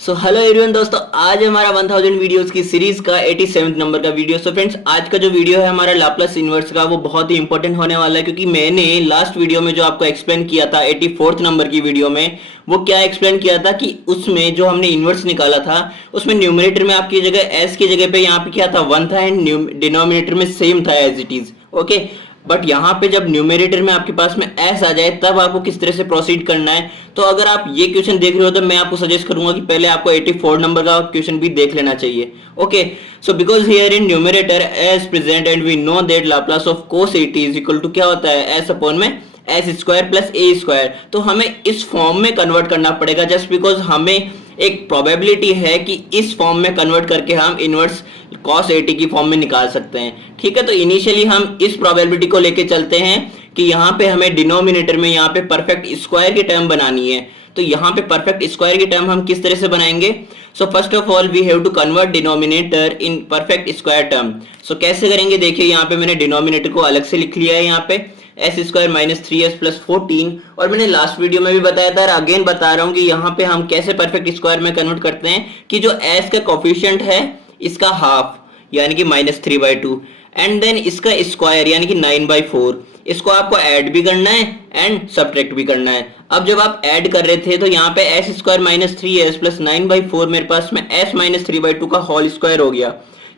So hello everyone दोस्तों, आज हमारा 1000 वीडियोस की सीरीज का 87 नंबर का वीडियो। सो फ्रेंड्स, आज का जो वीडियो है हमारा लाप्लास इन्वर्स का, वो बहुत ही इंपॉर्टेंट होने वाला है, क्योंकि मैंने लास्ट वीडियो में जो आपको एक्सप्लेन किया था 84th नंबर की वीडियो में, वो क्या एक्सप्लेन किया था कि उसमें जो हमने इन्वर्स निकाला था उसमें न्यूमरेटर में आपकी जगह एस की जगह पे यहाँ पे क्या था 1 था एंड डिनोमिनेटर में सेम था as it is. Okay, but यहाँ पे जब न्यूमरेटर में आपके पास में एस आ जाए तब आपको किस तरह से प्रोसीड करना है। तो अगर आप ये क्वेश्चन देख रहे हो तो मैं आपको सजेस्ट करूंगा कि पहले आपको 84 नंबर का क्वेश्चन भी देख लेना चाहिए। Okay, so because here in numerator S present and we know that Laplace of cos 80 is equal to क्या होता है एस अपॉन में S square plus A square. तो हमें इस फॉर्म में कन्वर्ट करना पड़ेगा जस्ट बिकॉज हमें एक प्रोबेबिलिटी है कि इस फॉर्म में कन्वर्ट करके हम इनवर्स cos 80 की फॉर्म में निकाल सकते हैं। ठीक है, तो इनिशियली हम इस प्रोबेबिलिटी को लेके चलते हैं कि यहाँ पे हमें डिनोमिनेटर में यहाँ पे परफेक्ट स्क्वायर की टर्म बनानी है। तो यहाँ पे परफेक्ट स्क्वायर की टर्म हम किस तरह से बनाएंगे? So first of all we have to convert denominator in perfect square term. So कैसे करेंगे? देखिए, यहाँ पे मैंने डिनोमिनेटर को अलग से लिख लिया है, यहाँ पे S square minus 3s plus 14। और मैंने लास्ट वीडियो में भी बताया था और अगेन बता रहा हूँ कि यहाँ पे हम कैसे परफेक्ट स्क्वायर में कन्वर्ट करते हैं कि जो एस का कोफिशिएंट है इसका हाफ यानी कि -3/2 एंड देन इसका स्क्वायर यानी कि 9/4, इसको आपको ऐड भी करना है एंड सब्ट्रैक्ट भी करना है। अब जब आप ऐड कर रहे थे तो यहाँ पे S square minus 3s plus 9/4 मेरे पास में s माइनस 3/2 का होल स्क्वायर हो गया,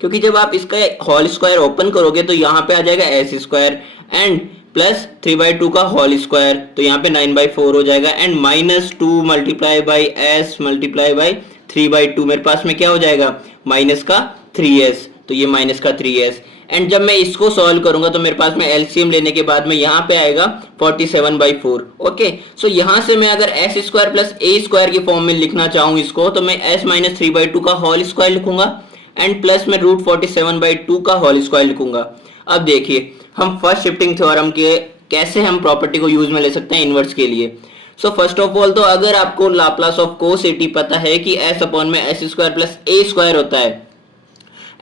क्योंकि जब आप इसका होल स्क्वायर ओपन करोगे तो यहाँ पे आ जाएगा एस स्क्वायर एंड प्लस 3/2 का होल स्क्वायर, तो यहाँ पे 9/4 हो जाएगा and -2 multiply by S multiply by 3/2 मेरे पास में क्या हो जाएगा माइनस का 3s, तो ये माइनस का 3s। एंड जब मैं इसको सॉल्व करूंगा तो मेरे पास में एलसीएम लेने के बाद में यहाँ पे आएगा 47/4। ओके, सो यहाँ से मैं अगर S square plus A square की फॉर्म में लिखना चाहूँ इसको, तो मैं s माइनस 3/2 का होल स्क्वायर लिखूंगा एंड प्लस में √47/2 का होल स्क्वायर लिखूंगा। अब देखिए, हम फर्स्ट शिफ्टिंग थ्योरम के कैसे हम प्रॉपर्टी को यूज में ले सकते हैं इनवर्स के लिए। सो फर्स्ट ऑफ ऑल, तो अगर आपको लाप्लास ऑफ cos 80 पता है कि s अपॉन में S square plus A square होता है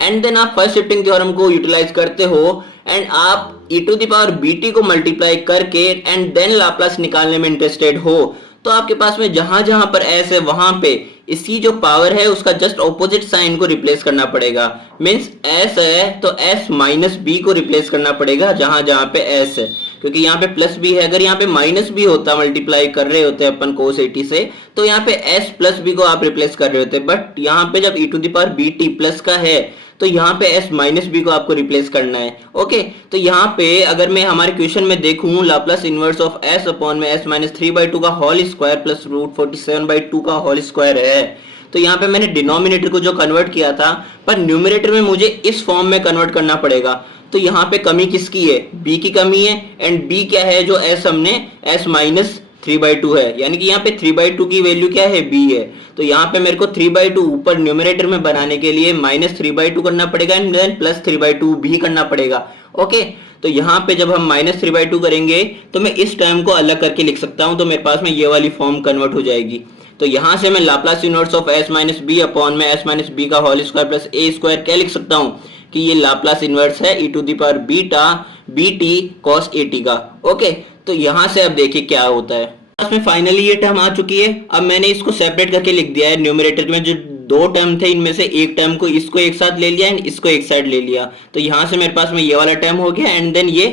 एंड देन आप फर्स्ट शिफ्टिंग थ्योरम को यूटिलाइज करते हो एंड आप e to the power bt को मल्टीप्लाई करके एंड देन लाप्लास निकालने में इंटरेस्टेड हो, तो आपके पास में जहां जहां पर s है वहां पे इसकी जो पावर है उसका जस्ट ऑपोजिट साइन को रिप्लेस करना पड़ेगा। मींस s है तो s माइनस b को रिप्लेस करना पड़ेगा जहां जहां पे s है, क्योंकि यहाँ पे प्लस b है। अगर यहाँ पे माइनस b होता, मल्टीप्लाई कर रहे होते अपन cos 80 से, तो यहाँ पे s प्लस b को आप रिप्लेस कर रहे होते, बट यहाँ पे जब e to the power bt plus का है तो यहाँ पे s माइनस बी को आपको रिप्लेस करना है। ओके, तो यहाँ पे अगर मैं हमारे क्वेश्चन में देखूं Laplace inverse of s upon में s माइनस 3/2 का होल स्क्वायर प्लस √47/2 का होल स्क्वायर है, तो यहाँ पे मैंने डिनोमिनेटर को जो कन्वर्ट किया था पर न्यूमरेटर में मुझे इस फॉर्म में कन्वर्ट करना पड़ेगा। तो यहाँ पे कमी किसकी है? b की कमी है एंड b क्या है जो s हमने s माइनस 3/2 है, यानी कि यहाँ पे 3/2 की वैल्यू क्या है b है। तो यहाँ पे मेरे को 3/2 ऊपर न्यूमरेटर में बनाने के लिए -3/2 करना पड़ेगा एंड देन +3/2 भी करना पड़ेगा। ओके, तो यहाँ पे जब हम -3/2 करेंगे तो मैं इस टर्म को अलग करके लिख सकता हूँ, तो मेरे पास में ये वाली फॉर्म कन्वर्ट हो जाएगी। तो यहाँ से मैं Laplace inverse of s minus B upon में s माइनस बी का whole square plus A square क्या लिख सकता हूँ कि ये लाप्लास इनवर्स है e to the power beta bt cos 80 का। ओके, तो यहाँ से अब देखिए क्या होता है, में फाइनली ये टर्म आ चुकी है। अब मैंने इसको सेपरेट करके लिख दिया है। न्यूमरेटर में जो दो टर्म थे इनमें से एक टर्म को इसको एक साथ ले लिया एंड इसको एक साइड ले लिया, तो यहाँ से मेरे पास में ये वाला टर्म हो गया एंड देन ये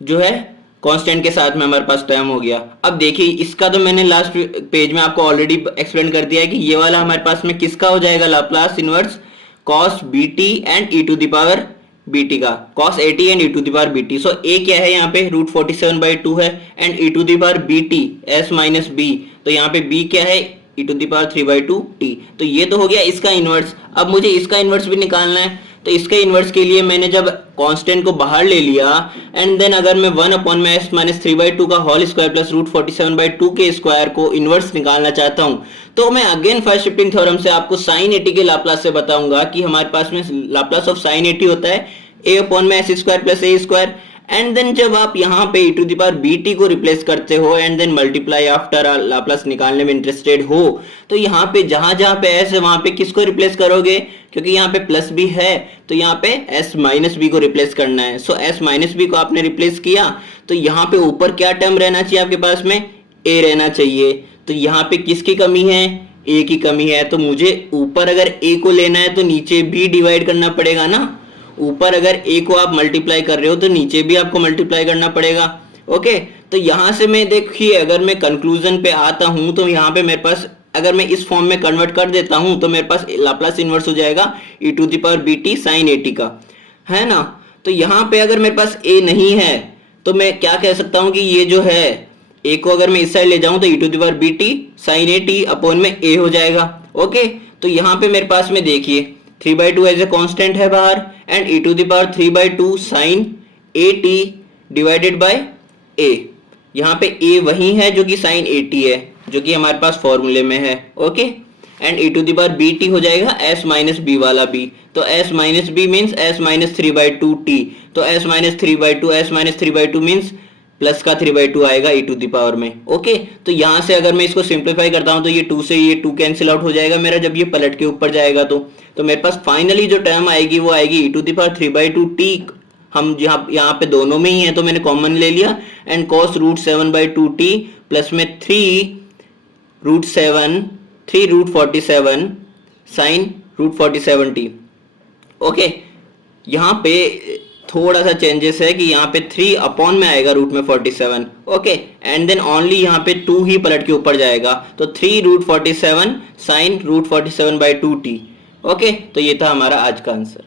जो है कांस्टेंट के साथ में हमारे पास टर्म हो गया। अब देखिए, इसका तो मैंने लास्ट पेज में आपको ऑलरेडी एक्सप्लेन कर दिया है कि ये वाला हमारे पास में किसका हो जाएगा Laplace inverse cos bt and e to the power bt का cos 80 and e to the power bt। So a क्या है यहाँ पे √47/2 है and e to the power bt s minus b, तो यहाँ पे b क्या है e to the power 3/2t। तो ये तो हो गया इसका इनवर्स। अब मुझे इसका इनवर्स भी निकालना है, तो इसके इनवर्स के लिए मैंने जब कांस्टेंट को बाहर ले लिया एंड देन अगर मैं 1 अपॉन में s माइनस 3/2 का होल स्क्वायर प्लस √47/2 के स्क्वायर को इनवर्स निकालना चाहता हूं, तो मैं अगेन फर्स्ट शिफ्टिंग थ्योरम से आपको sin 80 के लाप्लास से बताऊंगा कि हमारे पास में लाप्लास ऑफ sin 80 होता है a अपॉन में s square plus a square and then जब आप यहाँ पे e to the power bt को रिप्लेस करते हो and then multiply after Laplace निकालने में इंटरेस्टेड हो, तो यहाँ पे जहां जहां पे s है वहां पे किसको रिप्लेस करोगे? क्योंकि यहाँ पे प्लस b है तो यहाँ पे s माइनस b को रिप्लेस करना है। सो s माइनस b को आपने रिप्लेस किया तो यहाँ पे ऊपर क्या टर्म रहना चाहिए आपके पास में? a रहना चाहिए। तो यहाँ पे किसकी कमी है? ए की कमी है, तो मुझे ऊपर अगर ए को लेना है तो नीचे भी डिवाइड करना पड़ेगा ना। ऊपर अगर ए को आप मल्टीप्लाई कर रहे हो तो नीचे भी आपको मल्टीप्लाई करना पड़ेगा। ओके, तो यहां से मैं देखिए अगर मैं कंक्लूजन पे आता हूं तो यहां पे मेरे पास अगर मैं इस फॉर्म में कन्वर्ट कर देता हूं तो मेरे पास लाप्लास इनवर्स हो जाएगा e to the power bt sin at का, है ना। तो यहां पे अगर मेरे पास a नहीं है तो मैं क्या कह सकता हूं कि ये जो है a को अगर मैं इस साइड ले जाऊं तो e to the power bt sin at upon में a हो जाएगा। ओके, तो यहां पे मेरे पास में देखिए 3/2 एज ए कांस्टेंट है बाहर and e to the power 3/2 sin at divided by a। यहाँ पे a वही है जो कि sin at है, जो कि हमारे पास फॉर्मूले में है। Okay, and e to the power bt हो जाएगा s माइनस b वाला b, तो s minus b means s minus 3/2 t, तो s माइनस 3/2 मीन्स प्लस का 3/2 आएगा e टू द पावर में। ओके, तो यहाँ से अगर मैं इसको सिंप्लीफाई करता हूँ तो ये 2 से ये 2 कैंसिल आउट हो जाएगा मेरा जब ये पलट के ऊपर जाएगा। तो मेरे पास फाइनली जो टर्म आएगी वो आएगी e to the power 3/2 t। हम यहाँ पे दोनों में ही है तो मैंने कॉमन ले लिया and cos root 7/2 t plus में 3 root 47 sine root 47 t। Okay, यहाँ पे थोड़ा सा चेंजेस है कि यहाँ पे 3 अपॉन में आएगा रूट में 47। ओके, एंड देन ओनली यहाँ पे 2 ही पलट के ऊपर जाएगा, तो 3 root 47 sine root 47/2 t। Okay, तो ये था हमारा आज का आंसर।